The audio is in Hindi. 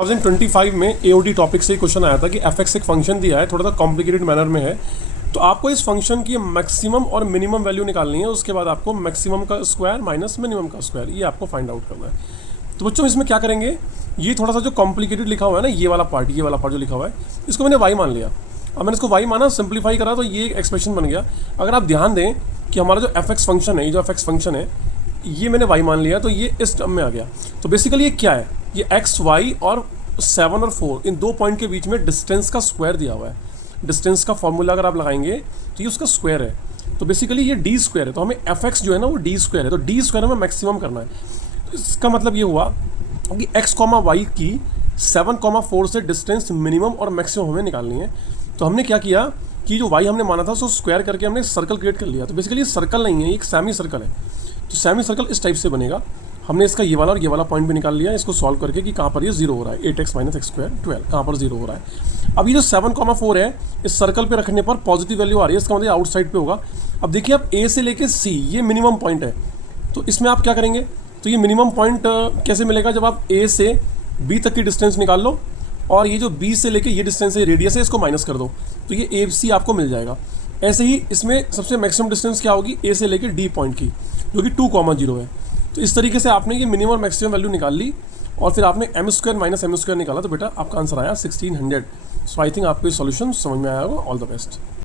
2025 में एओडी टॉपिक से क्वेश्चन आया था कि एफ एक्स एक फंक्शन दिया है, थोड़ा सा कॉम्प्लिकेटेड मैनर में है। तो आपको इस फंक्शन की मैक्सिमम और मिनिमम वैल्यू निकालनी है। उसके बाद आपको मैक्सिमम का स्क्वायर माइनस मिनिमम का स्क्वायर ये आपको फाइंड आउट करना है। तो बच्चों इसमें क्या करेंगे, ये थोड़ा सा जो कॉम्प्लिकेटेड लिखा हुआ है ना, ये वाला पार्ट जो लिखा हुआ है, इसको मैंने वाई मान लिया। अब मैंने इसको वाई माना, सिंप्लीफाई करा तो ये एक्सप्रेशन बन गया। अगर आप ध्यान दें कि हमारा जो एफ एक्स फंक्शन है, ये जो एफ एक्स फंक्शन है, ये मैंने y मान लिया तो ये इस टर्म में आ गया। तो बेसिकली ये क्या है, ये x y और 7 और 4 इन दो पॉइंट के बीच में डिस्टेंस का स्क्वायर दिया हुआ है। डिस्टेंस का फॉर्मूला अगर आप लगाएंगे तो ये उसका स्क्वायर है। तो बेसिकली ये डी स्क्वायर है, तो हमें एफ एक्स जो है ना वो डी स्क्वायर है, तो डी स्क्वायर हमें मैक्सिमम करना है। तो इसका मतलब ये हुआ कि x कॉमा वाई की 7,4 से डिस्टेंस मिनिमम और मैक्सिमम हमें निकालनी है। तो हमने क्या किया कि जो y हमने माना था उसको स्क्वायर करके हमने सर्कल क्रिएट कर लिया। तो बेसिकली ये सर्कल नहीं है, एक सेमी सर्कल है। तो सेमी सर्कल इस टाइप से बनेगा। हमने इसका ये वाला और ये वाला पॉइंट भी निकाल लिया इसको सॉल्व करके कि कहाँ पर ये जीरो हो रहा है, 8x माइनस एक्स स्क्वायर 12 कहाँ पर जीरो हो रहा है। अब ये जो 7,4 है इस सर्कल पे रखने पर पॉजिटिव वैल्यू आ रही है, इसका मतलब आउटसाइड पे होगा। अब देखिए आप a से लेके c ये मिनिमम पॉइंट है, तो इसमें आप क्या करेंगे, तो ये मिनिमम पॉइंट कैसे मिलेगा, जब आप a से b तक की डिस्टेंस निकाल लो और ये जो b से लेके ये डिस्टेंस है, रेडियस है, इसको माइनस कर दो तो ये ए सी आपको मिल जाएगा। ऐसे ही इसमें सबसे मैक्सिमम डिस्टेंस क्या होगी, a से लेके d पॉइंट की, जो कि 2,0 है। तो इस तरीके से आपने ये मिनिमम और मैक्सिमम वैल्यू निकाल ली और फिर आपने M square minus M square निकाला, तो बेटा आपका आंसर आया 1600। सो आई थिंक आपको ये सॉल्यूशन समझ में आया होगा। All the best.